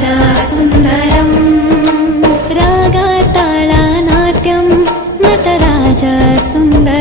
सुन्दरम् रागाताळानाट्यं नटराज सुन्दर